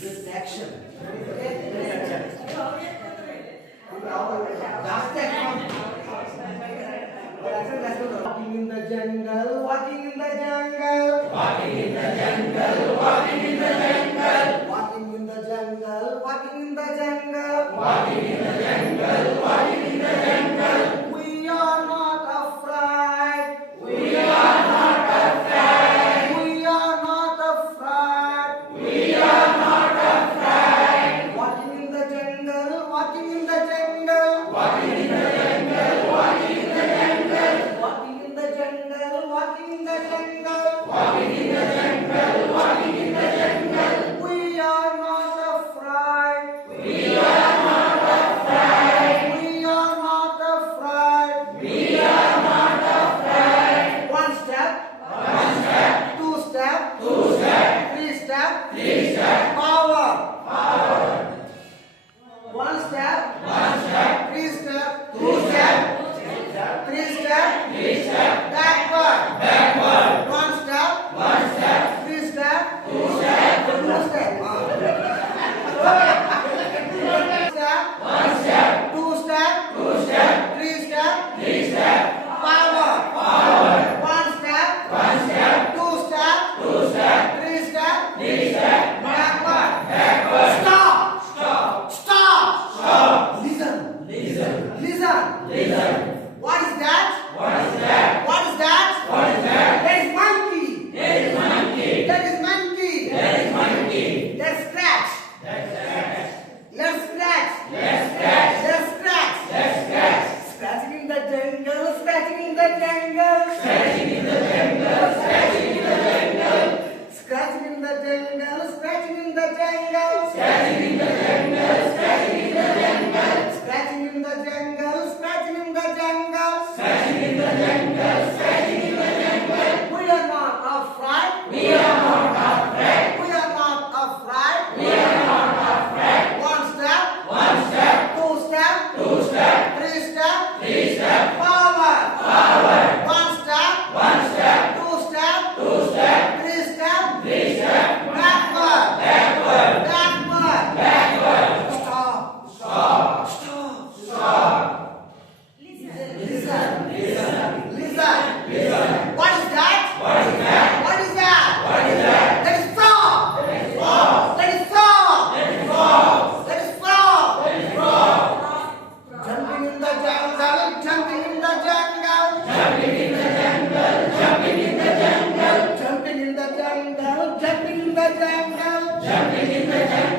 This is action. Last action. Walking in the jungle, walking in the jungle, walking in the jungle, walking in the jungle, walking in the jungle, walking in the jungle, walking in the jungle, walking in the jungle. We are not afraid. We are not afraid. We are not afraid. We are not afraid. Walking in the jungle, walking in the jungle, walking in the jungle, walking in the jungle, walking in the jungle, walking in the jungle, walking in the jungle, walking in the jungle. We are not afraid. We are not afraid. We are not afraid. We are not afraid. One step. One step. Two step. Two step. Three step. Three step. Power. Power. One step. One step. Three step. Two step. Three step. Three step. Backward. Backward. One step. One step. Three step. Two step. Two step. One step. Two step. Two step. Three step. Three step. Power. Power. One step. One step. Two step. Two step. Three step. Three step. Backward. Backward. Stop. Stop. Stop. Stop. Listen. Listen. Listen. Listen. What is that? What is that? What is that? What is that? That is monkey. That is monkey. That is monkey. That is monkey. Let's scratch. Let's scratch. Let's scratch. Let's scratch. Let's scratch. Let's scratch. Scratching in the jungle. Scratching in the jungle. Scratching in the jungle. Scratching in the jungle. Scratching in the jungle. Scratching in the jungle. Scratching in the jungle. Scratching in the jungle. Scratching in the jungle. Scratching in the jungle. Scratching in the jungle. Scratching in the jungle. We are not afraid. We are not afraid. We are not afraid. We are not afraid. One step. One step. Two step. Two step. Three step. Three step. Power. Power. One step. One step. Two step. Two step. Three step. Three step. Backward. Backward. Backward. Backward. Stop. Stop. Stop. Stop. Listen. Listen. Listen. Listen. Listen. What is that? What is that? What is that? What is that? That is frog. That is frog. That is frog. That is frog. That is frog. That is frog. Jumping in the jungle. Jumping in the jungle. Jumping in the jungle. Jumping in the jungle. Jumping in the jungle. Jumping in the jungle. Jumping in the jungle.